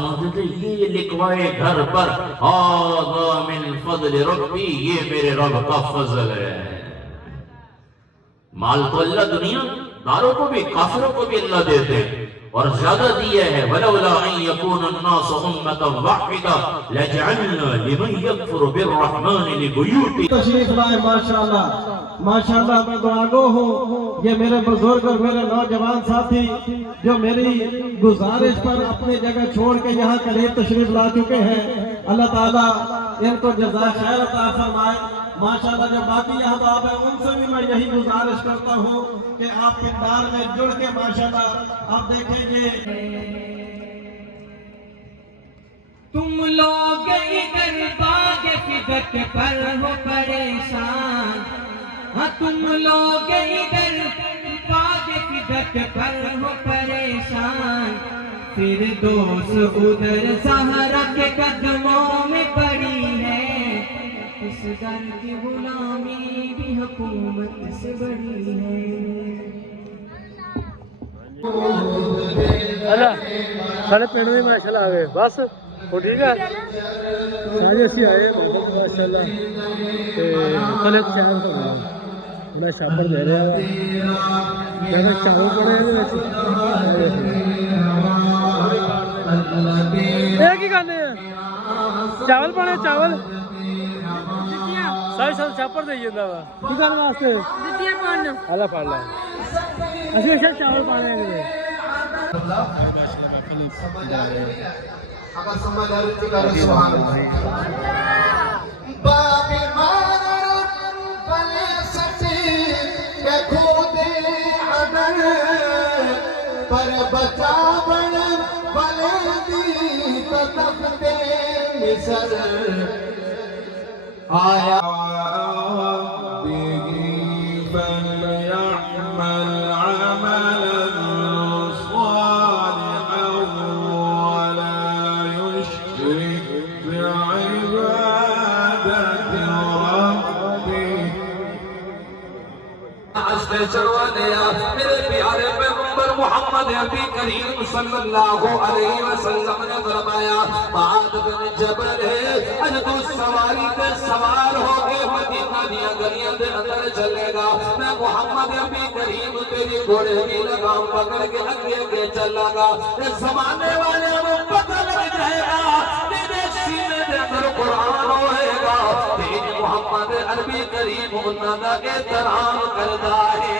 یہ لکھوائے گھر پر ھذا من فضل ربی، یہ میرے رب کا فضل ہے۔ مال تو اللہ دنیا داروں کو بھی کافروں کو بھی اللہ دیتے ہیں اور زیادہ دیے ہے۔ وَلَوْلَا أَن يَكُونَ النَّاسُ أُمَّةً وَاحِدَةً لَجَعَلْنَا لِمَن يَكْفُرُ بِالرَّحْمَنِ لِبُيُوتِهِمْ۔ تشریف لائے ماشاءاللہ میں دعاگو ہوں، یہ میرے بزرگ اور میرے نوجوان ساتھی جو میری گزارش پر اپنی جگہ چھوڑ کے یہاں قریب تشریف لا چکے ہیں، اللہ تعالیٰ ان کو جزائے خیر عطا فرمائے۔ ماشاءاللہ جو باقی احباب ہیں ان سے بھی میں یہی گزارش کرتا ہوں کہ آپ پندار میں جڑ کے ماشاءاللہ آپ دیکھیں گے تم لوگ ادھر باغ فدق پر ہو پریشان، ہاں تم لوگ ادھر باغ فدق پر ہو پریشان، پھر دوست ادھر زہرا کے قدموں میں پڑی ہے، اس در کی غلامی بھی حکومت سے بڑی ہے۔ سارے پنڈ بھی ماشاءاللہ آ گئے بس وہ ٹھیک ہے سارے اسی آئے ماشاءاللہ کل خیال کرنا بڑا شاپر دے رہا ہے چاول پڑے ایک ہی کھانے ہیں چاول پڑے چاول سارے سال چاپر دے جاتا وا کی کرنے واسطے اللہ پڑھ لا اسی شاید چاول پانے ہیں اگر سمجھ آ رہی ہے سبحان اللہ باب مارا بلے سچی کہ خود عدل پر بچا بن بلے دی تخت مصر آیا چلوا دیا میرے پیارے پیغمبر محمد عربی کریم صلی اللہ علیہ وسلم نے فرمایا معاذ بن جبل اج تو سواری پہ سوار ہو کے مدینہ دیا گلیاں دے اندر چلے گا، میں محمد عربی کریم تیری گھوڑے کی لگام پکڑ کے اگے چلا گا، اس زمانے والے کو پتہ لگ جائے گا تیرے سینے دے اندر قرآن ہوئے گا، تیری محمد عربی کریم انہاں دا احترام کردا ہے،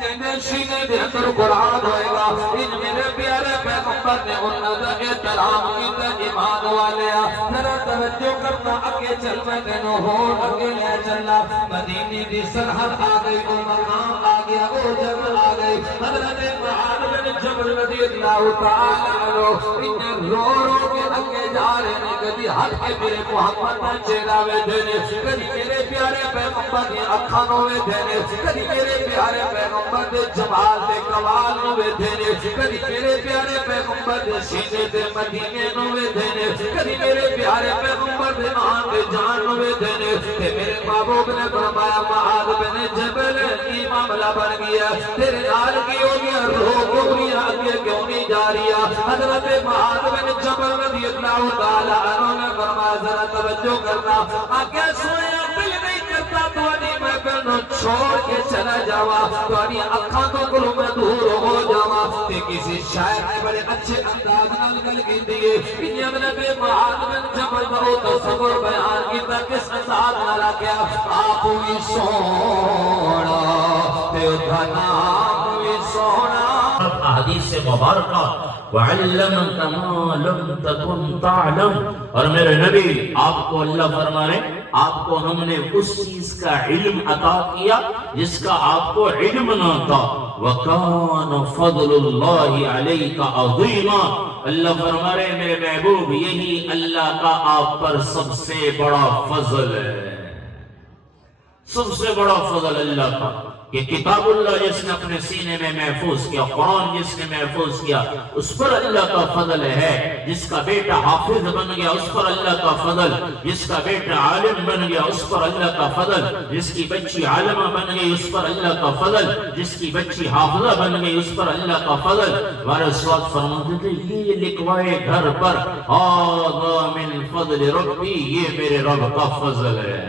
جنہیں سینے دے اندر قرآن ہوئے گا، ان میرے پیارے پیغمبر نے انہاں دا احترام کیتا ایمان والیا، ذرا توجہ کرنا اگے چل میں تینوں ہون اگے لے چلا، مدینے دی سرحد آ گئی، وہ مقام آ گیا، وہ جگہ آ گئی، حضرت معاذ بن جبل رضی اللہ تعالی عنہ انہیں رو رو کے اگے جا رہے ہیں، کبھی ہاتھ کے میرے محمد نہ چہرہ وے دینے، کبھی میرے پیارے پیغمبر نے اکھانوں وے دینے، کبھی میرے پیارے پیغمبر دے جمال دے کمال نو وے دینے، کبھی میرے پیارے پیغمبر دے سینے دے مدینے نو وے دینے، کبھی میرے پیارے پیغمبر دے آن دے جان نو وے دینے، تے میرے محبوب نے فرمایا معاذ بن جبل کی معاملہ بن گیا، تیرے نال کی ہو گیا، روح گوریاں اگے کیوں نہیں جا رہی؟ حضرت معاذ بن جبل رضی اللہ تعالی عنہ نے فرمایا ذرا توجہ کرنا، آگے سویا دل نہیں کرتا تھوڑی محفل نو چھوڑ کے چلا جاوا، تھوڑی اکھاں تو گلوں میں دور ہو جاوا، تے کسی شاعر نے بڑے اچھے انداز نال گل کی دیئے، انہیں حضرت معاذ بن جبل کا تصور بیان کیتا کس انداز نال کیا، آپ بھی سونا تے ادھا نام بھی سونا، احادیث مبارکہ وَعَلَّمَكَ مَا لَمْ تَكُنْ تَعْلَمْ، اور میرے نبی آپ کو اللہ فرما رہے آپ کو ہم نے اس چیز کا علم عطا کیا جس کا آپ کو علم نہ تھا، وَكَانَ فَضْلُ اللَّهِ عَلَيْكَ عَظِيمًا، اللہ فرما رہے میرے محبوب یہی اللہ کا آپ پر سب سے بڑا فضل ہے، سب سے بڑا فضل اللہ کا۔ کہ کتاب اللہ جس نے اپنے سینے میں محفوظ کیا، قرآن جس نے محفوظ کیا، اس پر اللہ کا فضل ہے۔ جس کا بیٹا حافظ بن گیا اس پر اللہ کا فضل، جس کا بیٹا عالم بن گیا اس پر اللہ کا فضل، جس کی بچی عالمہ بن گئی اس پر اللہ کا فضل، جس کی بچی حافظہ بن گئی اس پر اللہ کا فضل۔ ہمارے سواد فرماتے تھے یہ لکھوائے گھر پر آغا من فضل ربی، یہ میرے رب کا فضل ہے۔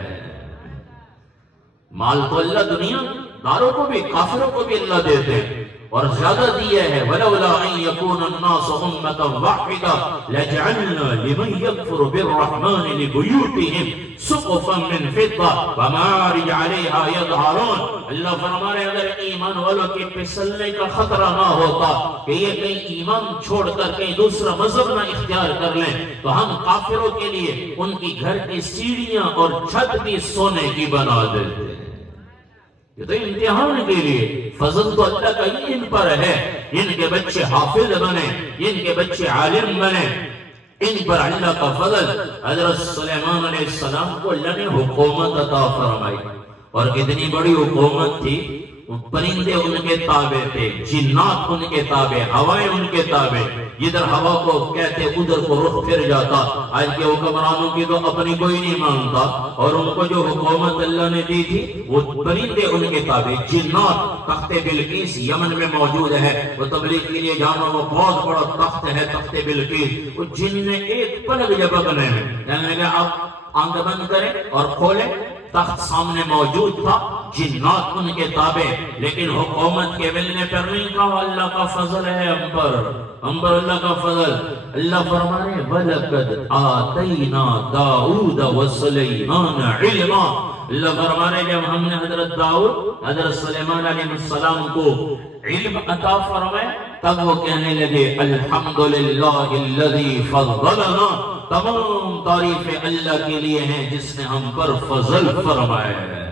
مال تو اللہ دنیا داروں کو بھی کافروں کو بھی اللہ دیتے ہیں اور زیادہ دیا ہے۔ وَلَوْلَا أَن يَكُونَ النَّاسُ أُمَّةً وَاحِدَةً لَجَعَلْنَا لِمَن يَكْفُرُ بِالرَّحْمَنِ لِبُيُوتِهِمْ سُقُفًا مِّن فِضَّةٍ وَمَعَارِجَ عَلَيْهَا يَظْهَرُونَ۔ اللہ فرما رہے اگر ایمان والوں کے پھسلنے کا خطرہ نہ ہوتا کہ یہ کہیں ایمان چھوڑ کر کہیں دوسرا مذہب نہ اختیار کر لیں تو ہم کافروں کے لیے ان کی گھر کی سیڑھیاں اور چھت بھی سونے کی بنا دیتے۔ یہ تو امتحان کے لیے فضل تو اللہ کا ہی ان پر ہے۔ ان کے بچے حافظ بنے، ان کے بچے عالم بنے، ان پر اللہ کا فضل۔ حضرت سلیمان علیہ السلام کو اللہ نے حکومت عطا فرمائی، اور کتنی بڑی حکومت تھی۔ پرندے ان کے تابع تھے، جنات ان کے تابع، ہوائیں ان کے تابع، جدھر ہوا کو کہتے ادھر کو رخ پھر جاتا۔ آج کے حکمرانوں کی تو اپنی کوئی نہیں مانتا، اور ان کو جو حکومت اللہ نے دی تھی وہ پرندے ان کے تابع، جنات۔ تخت بلقیس یمن میں موجود ہے، وہ تبلیغ کے لیے جانا، وہ بہت بڑا تخت ہے تخت بلقیس۔ وہ جن نے ایک پلک جھپکنے میں کہنے لگا آپ آنکھ بند کریں اور کھولیں، تخت سامنے موجود تھا، جنات ان کے تابع، لیکن حکومت کے ملنے پر نہیں کہا اللہ کا فضل ہے ہم پر اللہ کا فضل۔ اللہ فرما رہے وَلَقَدْ آتَيْنَا دَاؤُودَ وَسُلَيْمَانَ عِلْمًا۔ اللہ فرما رہے جب ہم نے حضرت داؤد حضرت سلیمان علیہ السلام کو علم عطا فرمائے تب وہ کہنے لگے الحمدللہ الذی فضلنا، تمام تعریفیں اللہ کے لیے ہیں جس نے ہم پر فضل فرمایا ہے۔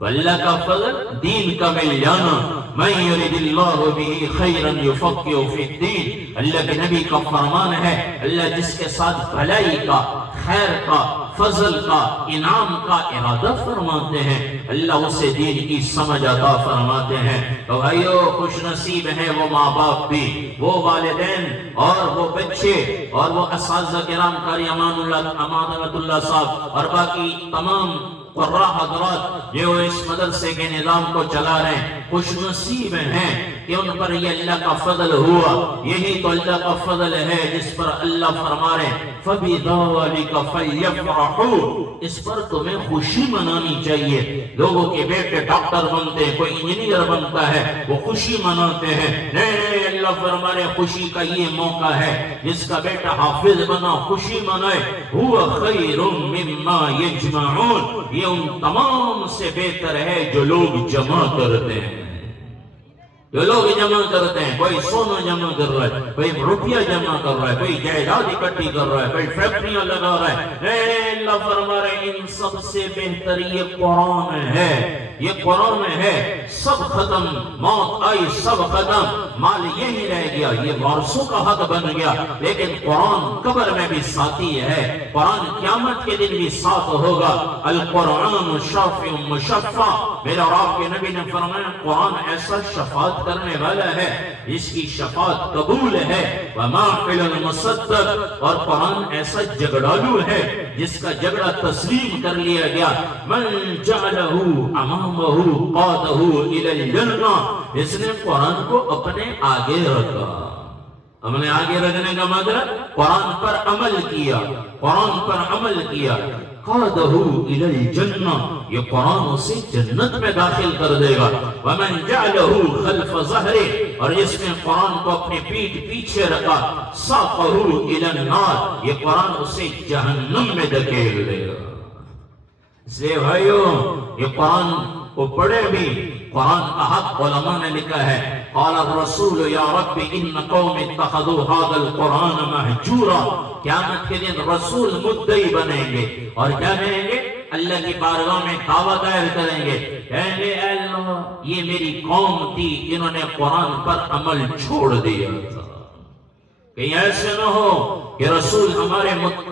اللہ کا فضل دین کا مل جانا، من یرد اللہ بہ خیرا یفقہ فی الدین، اللہ کے نبی کا فرمان ہے اللہ جس کے ساتھ بھلائی کا، خیر کا، فضل کا، انعام کا ارادہ فرماتے ہیں اللہ اسے دین کی سمجھ عطا فرماتے ہیں۔ تو بھائیو خوش نصیب ہیں وہ ماں باپ بھی، وہ والدین اور وہ بچے اور وہ اساتذہ کرام قاری امان اللہ صاحب اور باقی تمام قراء حضرات جو اس مدرسے کے نظام کو چلا رہے ہیں، خوش نصیب ہیں کہ ان پر یہ اللہ کا فضل ہوا۔ یہی تو اللہ کا فضل ہے جس پر اللہ فرما رہے ہیں فَبِذَلِكَ فَلْيَفْرَحُوا، اس پر تمہیں خوشی منانی چاہیے۔ لوگوں کے بیٹے ڈاکٹر بنتے ہیں، کوئی انجینئر بنتا ہے، وہ خوشی مناتے ہیں۔ نہیں، اللہ فرما رہے خوشی کا یہ موقع ہے جس کا بیٹا حافظ بنا خوشی منائے۔ هُوَ خَيْرٌ مِّمَّا يَجْمَعُونَ، یہ ان تمام سے بہتر ہے جو لوگ جمع کرتے ہیں۔ جو لوگ جمع کرتے ہیں، کوئی سونا جمع کر رہا ہے، کوئی روپیہ جمع کر رہا ہے، کوئی جائیداد اکٹھی کر رہا ہے، کوئی فیکٹریاں لگا رہا ہے۔ اے اللہ فرما رہے ان سب سے بہتر یہ قرآن ہے، یہ قرآن ہے۔ سب ختم، موت آئی سب ختم، مال یہی رہ گیا، یہ وارثوں کا حق بن گیا، لیکن قرآن قبر میں بھی ساتھی ہے، قرآن قیامت کے دن بھی ساتھ ہوگا۔ القرآن شافع مشفع، میرا اور آپ کے نبی نے فرمایا قرآن ایسا شفاعت کرنے والا ہے اس کی شفاعت قبول ہے۔ وَمَاحِلَ الْمُصَدَّقِ، اور قرآن ایسا جھگڑالو ہے جس کا جھگڑا تسلیم کر لیا گیا۔ مَنْ جَعَلَهُ أَمَامَهُ قَادَهُ إِلَى الْجَنَّةِ، اس نے قرآن کو اپنے آگے رکھا۔ ہم نے آگے رکھنے کا مطلب قرآن پر عمل کیا، قرآن پر عمل کیا۔ قَادَهُ إِلَى الْجَنَّةِ، یہ قرآن اسے جنت میں داخل کر دے گا۔ وَمَنْ جَعَلَهُ خَلْفَ ظَهْرِهِ، اور جس نے قرآن کو اپنے پیٹھ پیچھے رکھا۔ سَاقَهُ إِلَى النَّارِ، یہ قرآن اسے جہنم میں دھکیل دے گا۔ اس لیے بھائیو یہ قرآن کو پڑھے بھی، قرآن کا حق علماء نے لکھا ہے قال الرسول یا رب ان قوم اتخذوا هذا القرآن مہجورا، قیامت کے دن رسول مدعی بنیں گے اور کیا کہیں گے؟ اللہ کی بارگاہ میں دعویٰ دائر کریں گے، کہیں گے اے اللہ یہ میری قوم تھی جنہوں نے قرآن پر عمل چھوڑ دیا تھا۔ کہیں ایسے نہ ہو کہ رسول ہمارے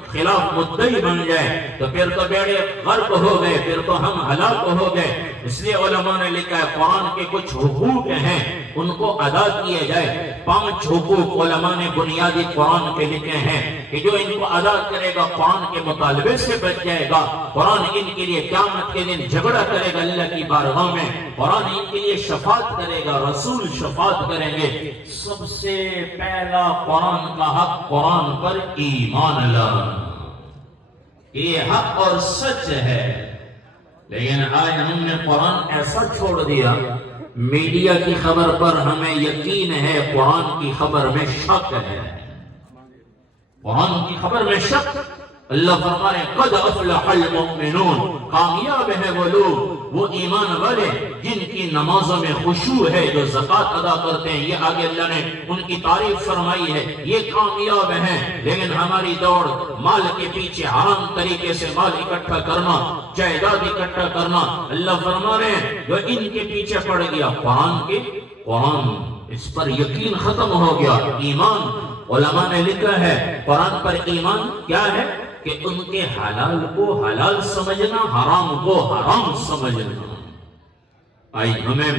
خلاف مدعی بن جائے تو پھر تو بیڑے غرق ہو گئے، پھر تو ہم ہلاک ہو گئے۔ اس لیے علماء نے لکھا ہے قرآن کے کچھ حقوق ہیں ان کو ادا کیے جائے۔ 5 حقوق علماء نے بنیادی قرآن کے لکھے ہیں کہ جو ان کو ادا کرے گا قرآن کے مطالبے سے بچ جائے گا، قرآن ان کے لیے قیامت کے دن جھگڑا کرے گا اللہ کی بارگاہ میں، قرآن ان کے لیے شفاعت کرے گا، رسول شفاعت کریں گے۔ سب سے پہلا قرآن کا حق، قرآن پر ایمان لانا، یہ حق اور سچ ہے۔ لیکن آج ہم نے قرآن ایسا چھوڑ دیا، میڈیا کی خبر پر ہمیں یقین ہے، قرآن کی خبر میں شک ہے، قرآن کی خبر میں شک۔ اللہ فرمائے قد افلح المؤمنون، کامیاب ہے وہ لوگ، وہ ایمان والے جن کی نمازوں میں خشوع ہے، جو زکوٰۃ ادا کرتے ہیں۔ یہ آگے اللہ نے ان کی تعریف فرمائی ہے، یہ کامیاب ہیں۔ لیکن ہماری دوڑ مال کے پیچھے حرام طریقے سے مال اکٹھا کرنا، جائیداد اکٹھا کرنا، اللہ فرما رہے ہیں جو ان کے پیچھے پڑ گیا قرآن اس پر یقین ختم ہو گیا۔ ایمان علماء نے لکھا ہے قرآن پر ایمان کیا ہے کہ ان کے حلال کو حلال سمجھنا، حرام کو حرام سمجھنا۔ آئی ہمیں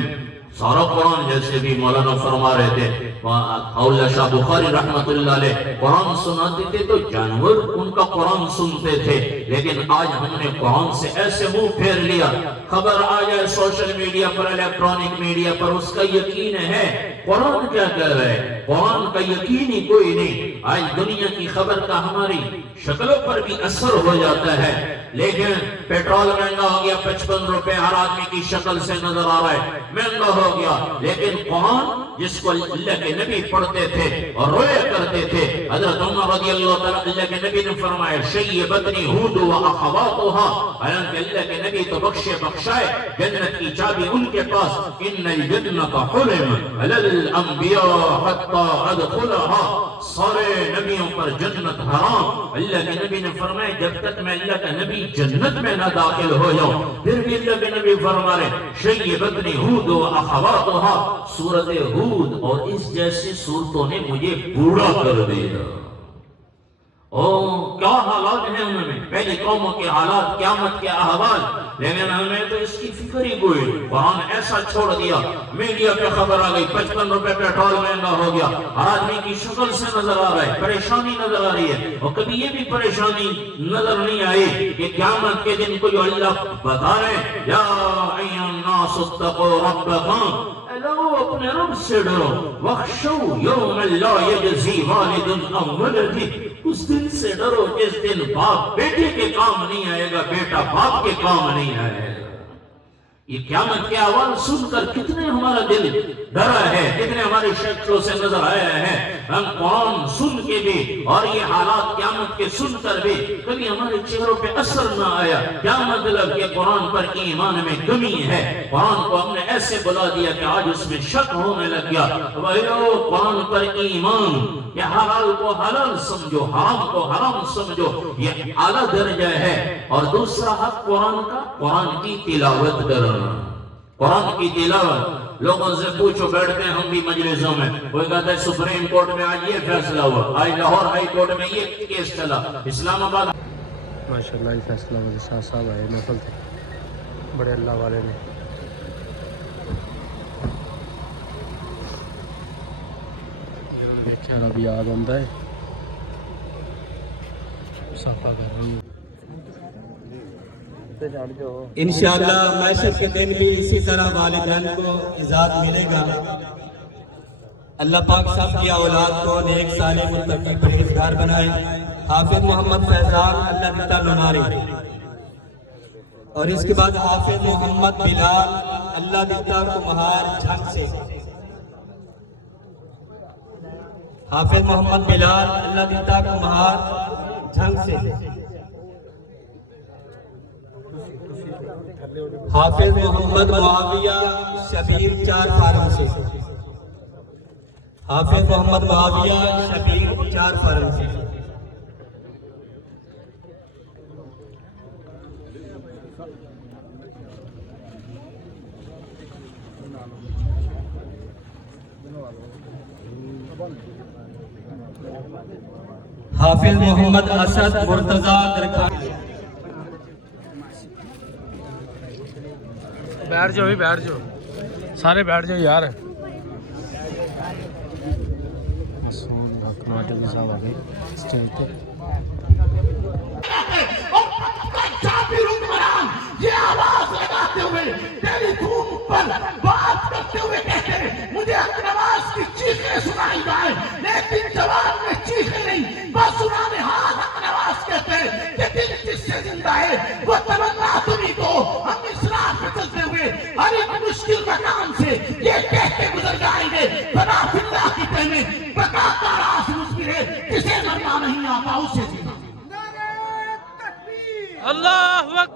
سارا قرآن جیسے بھی مولانا فرما رہے تھے، اولیاء شاہ بخاری رحمت اللہ علیہ قرآن سناتے تھے تو جانور ان کا قرآن سنتے تھے۔ لیکن آج ہم نے قرآن سے ایسے منہ پھیر لیا، خبر آ جائے سوشل میڈیا پر، الیکٹرانک میڈیا پر، اس کا یقین ہے قرآن کیا کہہ رہا ہے، قرآن کا یقین ہی کوئی نہیں۔ آج دنیا کی خبر کا ہماری شکلوں پر بھی اثر ہو جاتا ہے۔ لیکن پیٹرول مہنگا ہو گیا، 55 روپے ہر آدمی کی شکل سے نظر آ رہا ہے، مہنگا ہو گیا۔ لیکن قرآن جس کو اللہ کے نبی پڑھتے تھے اور رویا کرتے تھے، حضرت عمر رضی اللہ تعالیٰ، اللہ کے نبی نے فرمایا شیبتنی ہود و اخواتها، حالانکہ اللہ کے نبی تو بخشے بخشائے، جنت کی چابی ان کے پاس، ان الجنت حرم علی الانبیاء حتی ادخلها، سارے نبیوں پر جنت حرام۔ اللہ کے نبی نے فرمایا جب تک میں اللہ کا نبی جنت میں نہ داخل ہو جاؤں، پھر بھی اللہ کے نبی فرما رہے شیبتنی ہود و اخواتها، سورۃ ہود اور اس جیسی صورتوں نے مجھے بوڑھا کر دیا۔ کیا حالات ہیں انہوں میں، پہلی قوموں کے حالات، قیامت کے احوال، لیکن ہمیں تو اس کی فکر ہی کوئی۔ قرآن ایسا چھوڑ دیا، میڈیا پہ خبر آ گئی 55 روپے پیٹرول مہنگا ہو گیا، ہر آدمی کی شکل سے نظر آ رہا ہے، پریشانی نظر آ رہی ہے۔ اور کبھی یہ بھی پریشانی نظر نہیں آئی کہ قیامت کے دن کو جو اللہ بتا رہے ہیں یا ایھا الناس اتقوا ربکم، لوگوں اپنے رب سے ڈرو، وَاخْشَوْا يَوْمًا لَا يَجْزِي وَالِدٌ عَن وَلَدِهِ، اس دن سے ڈرو جس دن باپ بیٹے کے کام نہیں آئے گا، بیٹا باپ کے کام نہیں آئے گا۔ یہ قیامت کے احوال سن کر کتنے ہمارا دل ڈرا ہے، کتنے ہماری شکلوں سے نظر آیا ہے۔ ہم قرآن سن کے بھی اور یہ حالات قیامت کے سن کر بھی کبھی ہمارے چہروں پہ اثر نہ آیا۔ کیا مطلب کہ قرآن پر ایمان میں کمی ہے، قرآن کو ہم نے ایسے بلا دیا کہ آج اس میں شک ہونے لگ گیا۔ بھائیو قرآن پر ایمان، یہ حلال کو حلال سمجھو، حرام کو حرام سمجھو، یہ اعلیٰ درجہ ہے۔ اور دوسرا حق قرآن کا، قرآن کی تلاوت کرنا، قرآن کی تلاوت۔ لوگوں سے پوچھو، بیٹھتے ہیں ہم بھی مجلسوں میں، کوئی کہتا ہے سپریم کورٹ میں آج یہ فیصلہ ہوا، آج لاہور ہائی کورٹ میں یہ کیس چلا، اسلام آباد۔ ماشاءاللہ یہ فیصلہ مجھے شاہ صاحب آئے نفل تھے، بڑے اللہ والے نے۔ دیکھیں اب یاد آتا ہے، صفا کر رہی ہوں۔ انشاءاللہ محشر کے دن بھی اسی طرح والدین کو عزت ملے گا۔ اللہ پاک سب کی اولاد کو نیک صالح متقی پرہیزگار بنائے۔ حافظ محمد فیضان اللہ تعالیٰ نمارے، اور اس کے بعد حافظ محمد بلال اللہ دیتا کو مہار جھنگ سے، حافظ محمد بلال اللہ دیتا کو مہار جھنگ سے، حافظ محمد معاویہ شبیر 4 فارم سے، حافظ محمد معاویہ شبیر 4 فارم سے۔ حافظ محمد اسد مرتضی درخان. بیٹھ جاؤ بھی، بیٹھ جاؤ سارے، بیٹھ جاؤ یار. صاحب آ گئے اسٹیج پہ. یہ آواز لگاتے ہوئے ٹیلی فون پر بات کرتے ہوئے کہتے ہیں مجھے حق نواز کی چیخیں سنائی جائے، لیکن جواب میں چیخیں نہیں، بس سنانے ہاتھ حق نواز کہتے ہیں کہ دل جس سے زندہ ہے وہ تمنا تمہیں تو ہم اس راہ پہ چلتے ہوئے ہر ایک مشکل مقام سے یہ کہہ کے گزر جائیں گے فنا فی اللہ کی پہنے بقا کا راز مصبر ہے، کسے مرنا نہیں آتا اسے جینا. اللہ اکبر.